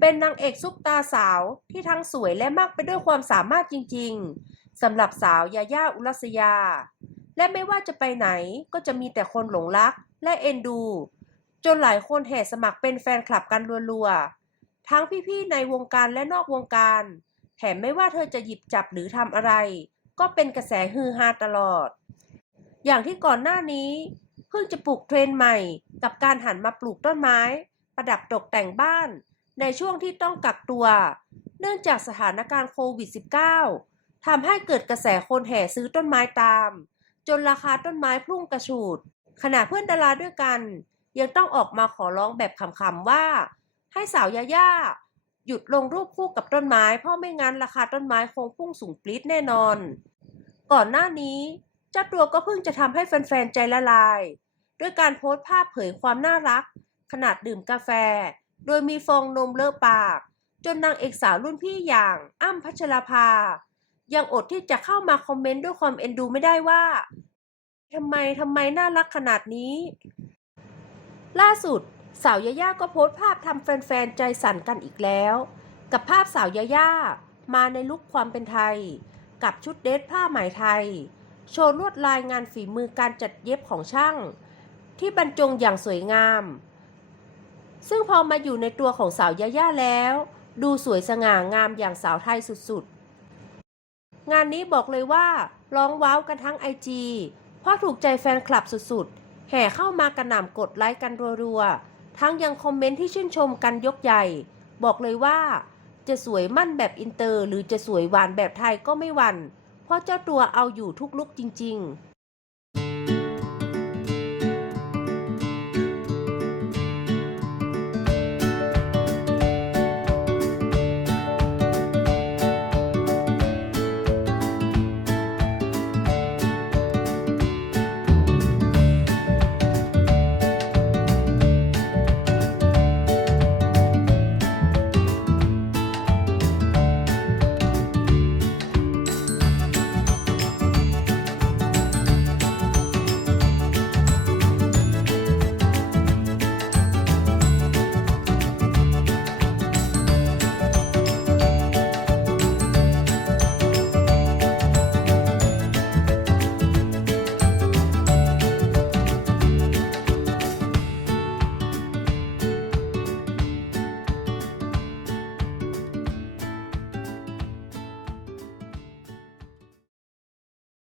เป็นนางเอกซุปตาสาวที่ทั้งสวยและมากไปด้วยความสามารถจริงๆสำหรับสาวยาย่าอุรัสยา และไม่ว่าจะไปไหนก็จะมีแต่คนหลงรักและเอ็นดู จนหลายคนแห่สมัครเป็นแฟนคลับกันรัวๆ ทั้งพี่ๆในวงการและนอกวงการแถมไม่ว่าเธอจะหยิบจับหรือทำอะไร ก็เป็นกระแสฮือฮาตลอด อย่างที่ก่อนหน้านี้ เพิ่งจะปลูกเทรนใหม่ กับการหันมาปลูกต้นไม้ ประดับตกแต่งบ้าน ในช่วงที่ต้องกักตัว เนื่องจากสถานการณ์โควิด -19 ทำให้เกิดกระแสคนแห่ซื้อต้นไม้ตาม จนราคาต้นไม้พุ่งกระฉูด ขณะเพื่อนดาราด้วยกัน ยังต้องออกมาขอร้องแบบขำๆว่า ให้สาวยาย่าหยุดลงรูปคู่กับต้นไม้ เพราะไม่งั้นราคาต้นไม้คงพุ่งสูงปรี๊ดแน่นอน ก่อนหน้านี้เจ้าตัวก็เพิ่งจะทำให้แฟนๆใจละลาย ด้วยการโพสต์ภาพเผยความน่ารัก ขนาดดื่มกาแฟ โดยมีฟองนมเลอะปาก จนนางเอกสาวรุ่นพี่อย่างอ้ำพัชราภา ยังอดที่จะเข้ามาคอมเมนต์ด้วยความเอ็นดูไม่ได้ว่าทำไมทำไมน่ารักขนาดนี้ ล่าสุดสาวยาย่าก็โพสต์ภาพทำแฟนๆใจสั่นกันอีกแล้ว กับภาพสาวยาย่ามาในลุคความเป็นไทย กับชุดเดรสผ้าไหมไทย โชว์ลวดลายงานฝีมือการจัดเย็บของช่าง ที่บรรจงอย่างสวยงาม ซึ่งพอมาอยู่ในตัวของสาวยาย่าแล้ว ดูสวยสง่างามอย่างสาวไทยสุดๆ งานนี้บอกเลยว่าร้องว้าวกันทั้งไอจีเพราะถูกใจแฟนคลับสุดๆ แห่เข้ามากระหน่ำกดไลค์กันรัวๆ ทั้งยังคอมเมนต์ที่ชื่นชมกันยกใหญ่ บอกเลยว่า จะสวยมั่นแบบอินเตอร์ หรือจะสวยหวานแบบไทยก็ไม่หวัน่น เพราะเจ้าตัวเอาอยู่ทุกลุกจริงๆ